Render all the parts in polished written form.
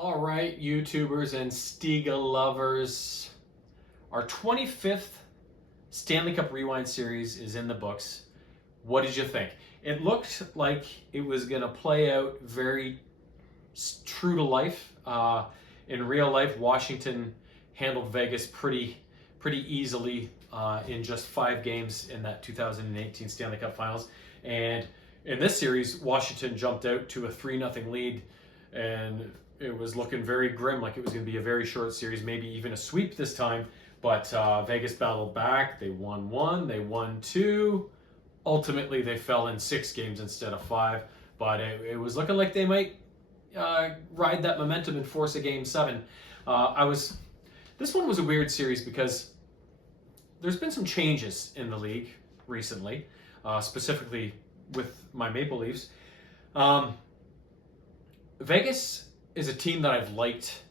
All right, YouTubers and Stiga lovers. Our 25th Stanley Cup Rewind series is in the books. What did you think? It looked like it was going to play out very true to life. In real life, Washington handled Vegas pretty easily in just 5 games in that 2018 Stanley Cup Finals. And in this series, Washington jumped out to a 3-0 lead, and it was looking very grim, like it was going to be a very short series, maybe even a sweep this time. But Vegas battled back. They won 1, they won 2. Ultimately, they fell in 6 games instead of 5. But it was looking like they might ride that momentum and force a Game 7. This one was a weird series because there's been some changes in the league recently, specifically with my Maple Leafs. Vegas is a team that I've liked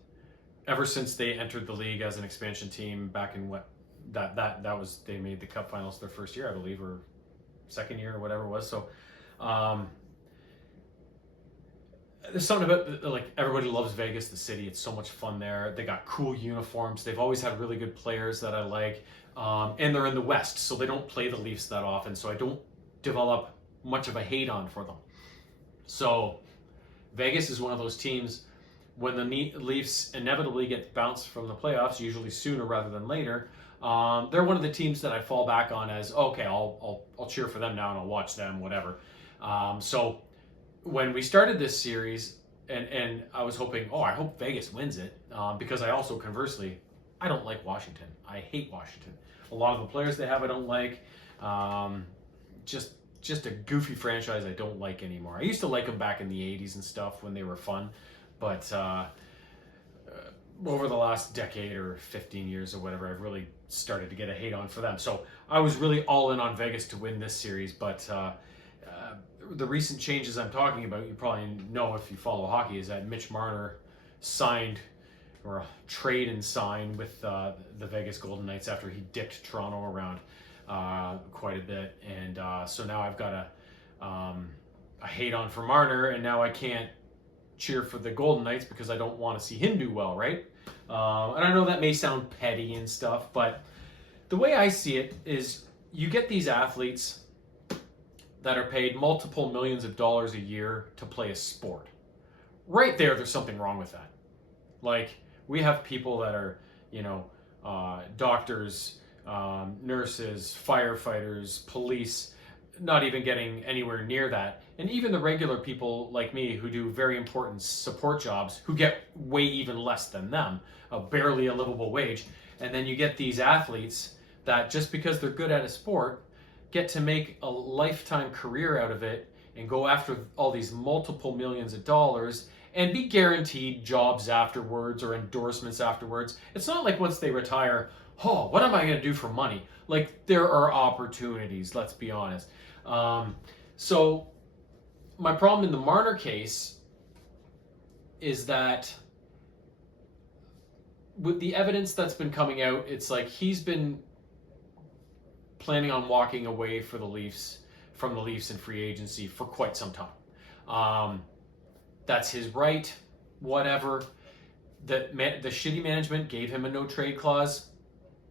ever since they entered the league as an expansion team back in they made the Cup Finals their first year, I believe, or second year or whatever it was. So there's something about, like, everybody loves Vegas, the city. It's so much fun there. They got cool uniforms. They've always had really good players that I like, and they're in the West, so they don't play the Leafs that often. So I don't develop much of a hate on for them. So Vegas is one of those teams, when the Leafs inevitably get bounced from the playoffs, usually sooner rather than later, they're one of the teams that I fall back on as, okay, I'll cheer for them now and I'll watch them, whatever. So when we started this series, and I was hoping, I hope Vegas wins it, because I also, conversely, I don't like Washington. I hate Washington. A lot of the players they have I don't like. Just a goofy franchise I don't like anymore. I used to like them back in the 80s and stuff when they were fun, but over the last decade or 15 years or whatever, I've really started to get a hate on for them. So I was really all in on Vegas to win this series, but the recent changes I'm talking about, you probably know if you follow hockey, is that Mitch Marner signed, or trade and sign, with the Vegas Golden Knights after he dicked Toronto around quite a bit, and so now I've got a hate on for Marner, and now I can't cheer for the Golden Knights because I don't want to see him do well, right? And I know that may sound petty and stuff, but the way I see it is, you get these athletes that are paid multiple millions of dollars a year to play a sport. Right there's something wrong with that. Like, we have people that are, doctors, nurses, firefighters, police, not even getting anywhere near that. And even the regular people like me who do very important support jobs, who get way even less than them, barely a livable wage. And then you get these athletes that, just because they're good at a sport, get to make a lifetime career out of it and go after all these multiple millions of dollars and be guaranteed jobs afterwards or endorsements afterwards. It's not like once they retire, what am I going to do for money? Like, there are opportunities, let's be honest. So my problem in the Marner case is that with the evidence that's been coming out, it's like he's been planning on walking away from the Leafs in free agency for quite some time. That's his right, whatever. The shitty management gave him a no trade clause.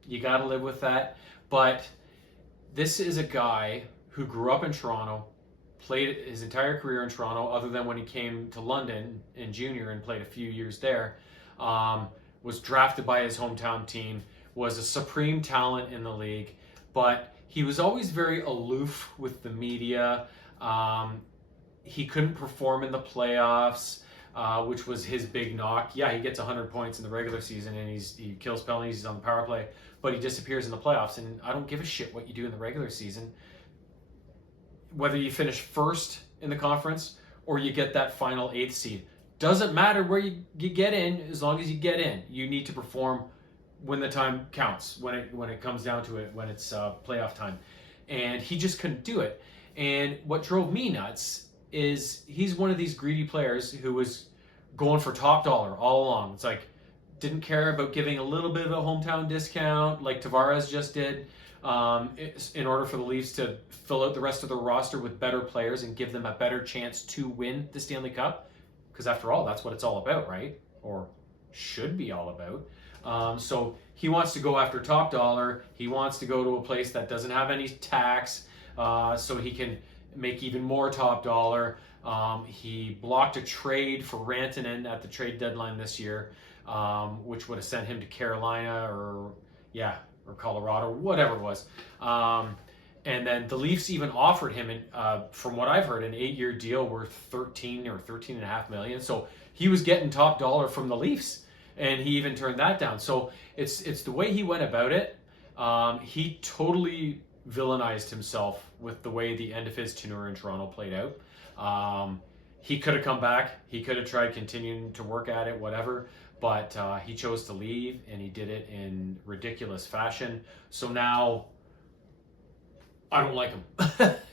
You got to live with that. But this is a guy who grew up in Toronto, played his entire career in Toronto, other than when he came to London in junior and played a few years there. Was drafted by his hometown team, was a supreme talent in the league, but he was always very aloof with the media. He couldn't perform in the playoffs, which was his big knock. Yeah, he gets 100 points in the regular season and he kills penalties, he's on the power play, but he disappears in the playoffs. And I don't give a shit what you do in the regular season. Whether you finish first in the conference or you get that final 8th seed, doesn't matter where you get in, as long as you get in. You need to perform when the time counts, when it comes down to it, when it's playoff time. And he just couldn't do it. And what drove me nuts is he's one of these greedy players who was going for top dollar all along. It's like, didn't care about giving a little bit of a hometown discount like Tavares just did, in order for the Leafs to fill out the rest of the roster with better players and give them a better chance to win the Stanley Cup. Because after all, that's what it's all about, right? or should be all about. So he wants to go after top dollar. He wants to go to a place that doesn't have any tax, so he can make even more top dollar. He blocked a trade for Rantanen at the trade deadline this year, which would have sent him to Carolina or Colorado, whatever it was. And then the Leafs even offered him, from what I've heard, an 8-year deal worth 13 or 13.5 million. So he was getting top dollar from the Leafs, and he even turned that down. So it's the way he went about it. He totally villainized himself with the way the end of his tenure in Toronto played out. He could have come back. He could have tried continuing to work at it, whatever. But he chose to leave, and he did it in ridiculous fashion. So now I don't like him.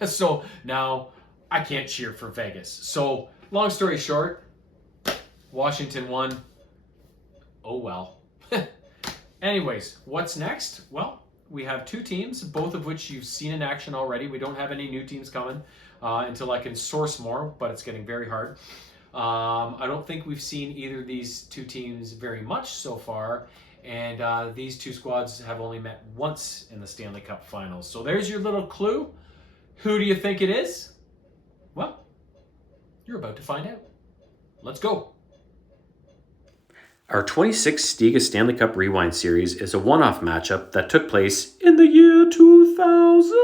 So now I can't cheer for Vegas. So long story short, Washington won. Oh well. Anyways, what's next? Well, we have 2 teams, both of which you've seen in action already. We don't have any new teams coming until I can source more, but it's getting very hard. I don't think we've seen either of these 2 teams very much so far. And these 2 squads have only met once in the Stanley Cup Finals. So there's your little clue. Who do you think it is? Well, you're about to find out. Let's go. Our 26th Stiga Stanley Cup Rewind series is a one-off matchup that took place in the year 2000.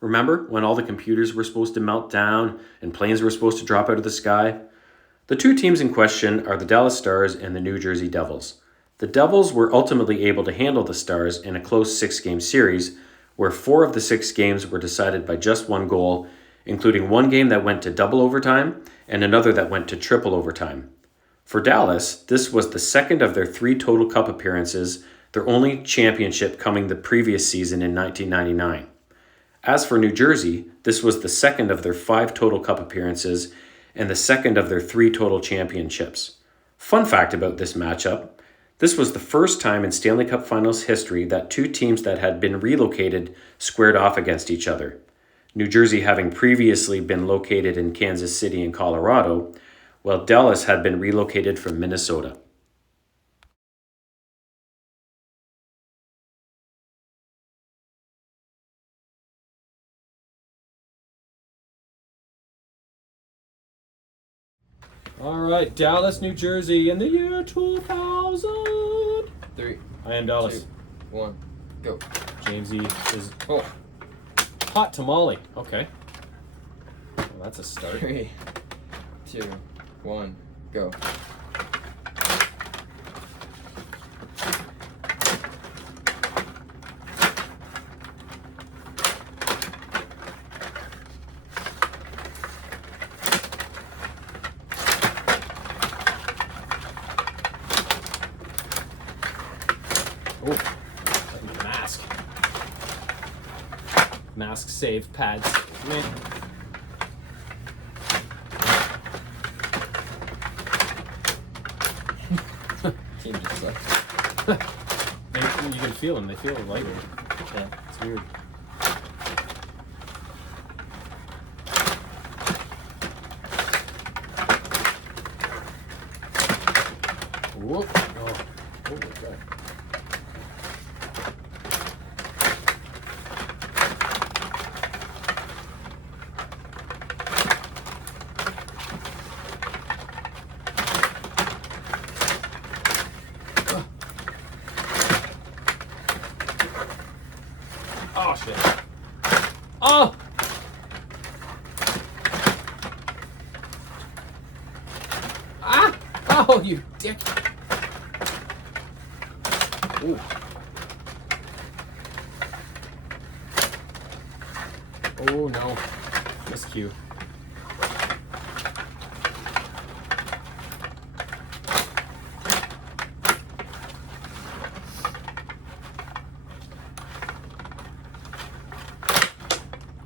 Remember when all the computers were supposed to melt down and planes were supposed to drop out of the sky? The 2 teams in question are the Dallas Stars and the New Jersey Devils. The Devils were ultimately able to handle the Stars in a close 6-game series, where 4 of the 6 games were decided by just 1 goal, including 1 game that went to double overtime and another that went to triple overtime. For Dallas, this was the second of their 3 total cup appearances, their only championship coming the previous season in 1999. As for New Jersey, this was the second of their 5 total cup appearances and the second of their 3 total championships. Fun fact about this matchup: this was the first time in Stanley Cup Finals history that 2 teams that had been relocated squared off against each other. New Jersey having previously been located in Kansas City and Colorado, while Dallas had been relocated from Minnesota. All right, Dallas, New Jersey in the year 2000. 3, I am Dallas. 2, 1, go. Jamesy is hot tamale. Okay. Well, that's a start. 3, 2, 1, go. Oh, that was a mask. Mask save pads. Meh. Team just sucks. You can feel them. They feel lighter. Yeah. It's weird. Whoop. Oh, holy crap. Oh, shit. Oh! Ah! Oh, you dick! Ooh. Oh, no. Miscue.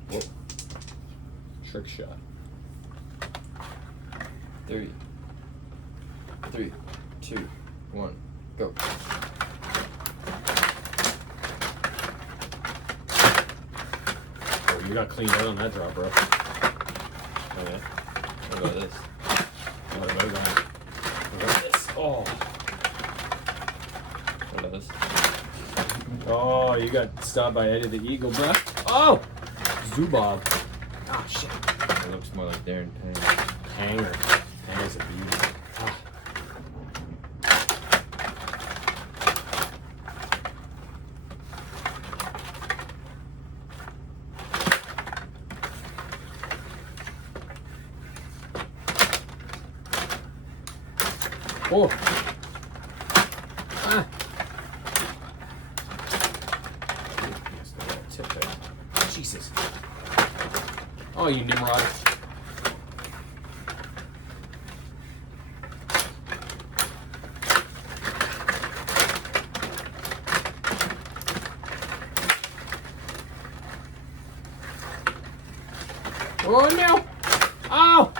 Whoa. Trick shot. 3, 2, 1, go. Oh, you got cleaned out on that drop, bro. Oh yeah. What about this? What about that? What about this? you got stopped by Eddie the Eagle, bruh. Oh! Zubov. Ah, shit. It looks more like Darren Payne. Hanger. Hanger's a beauty. Ah. Oh! Ah! Tip there. Jesus. Oh, you Nimrod. Oh no! Oh!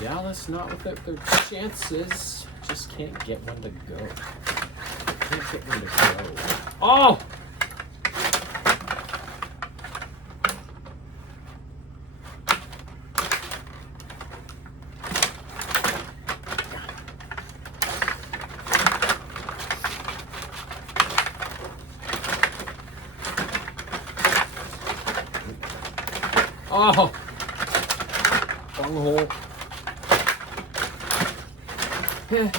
Dallas not without their chances. Just can't get one to go. Can't get one to go. Oh! Oh! Bunghole. Yeah.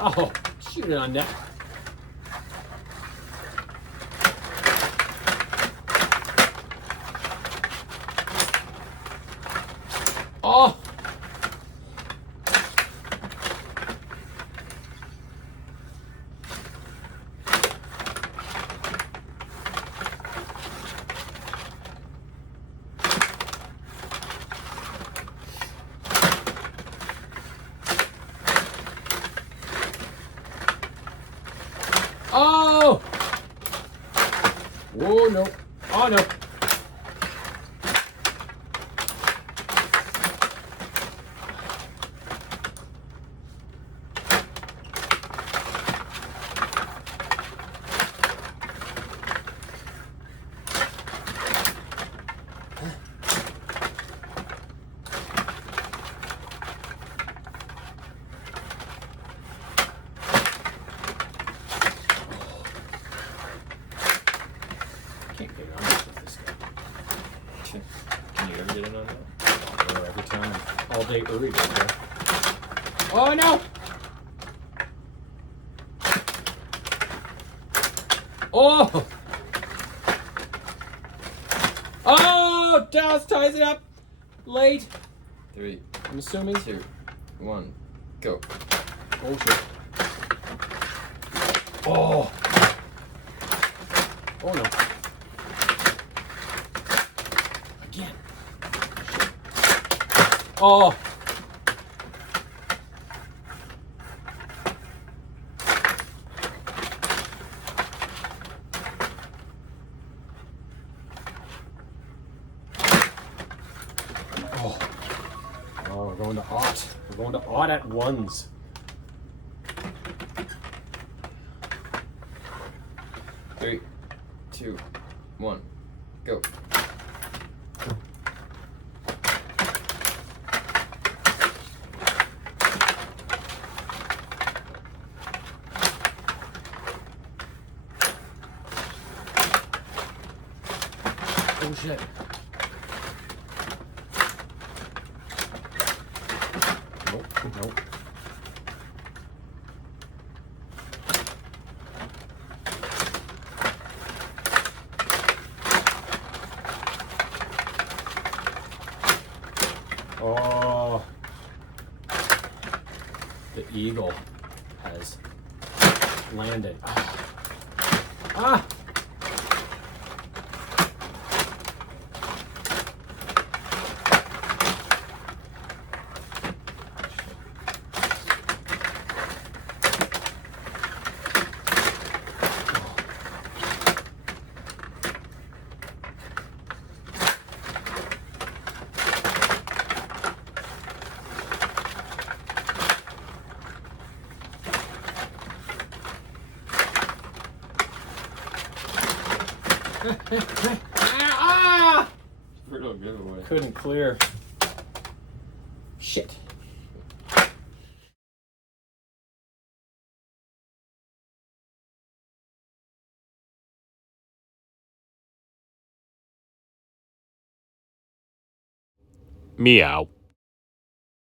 Oh, shoot it on net. Oh! Oh! Oh no. Oh no. Can't get on with this guy. Can you ever get in on that? Oh, every time. All day early, bro. Oh no! Oh! Oh! Dallas ties it up late. 3, I'm assuming. 2, 1, go. Oh shit. Oh! Oh no. Again. Shit. Oh! Oh. Oh, we're going to Ott. We're going to Ott at ones. Three, 2, 1, go. Oh shit. Nope, nope. Oh. The eagle has landed. Ah! Ah! Brutal giveaway. Couldn't clear. Shit. Meow.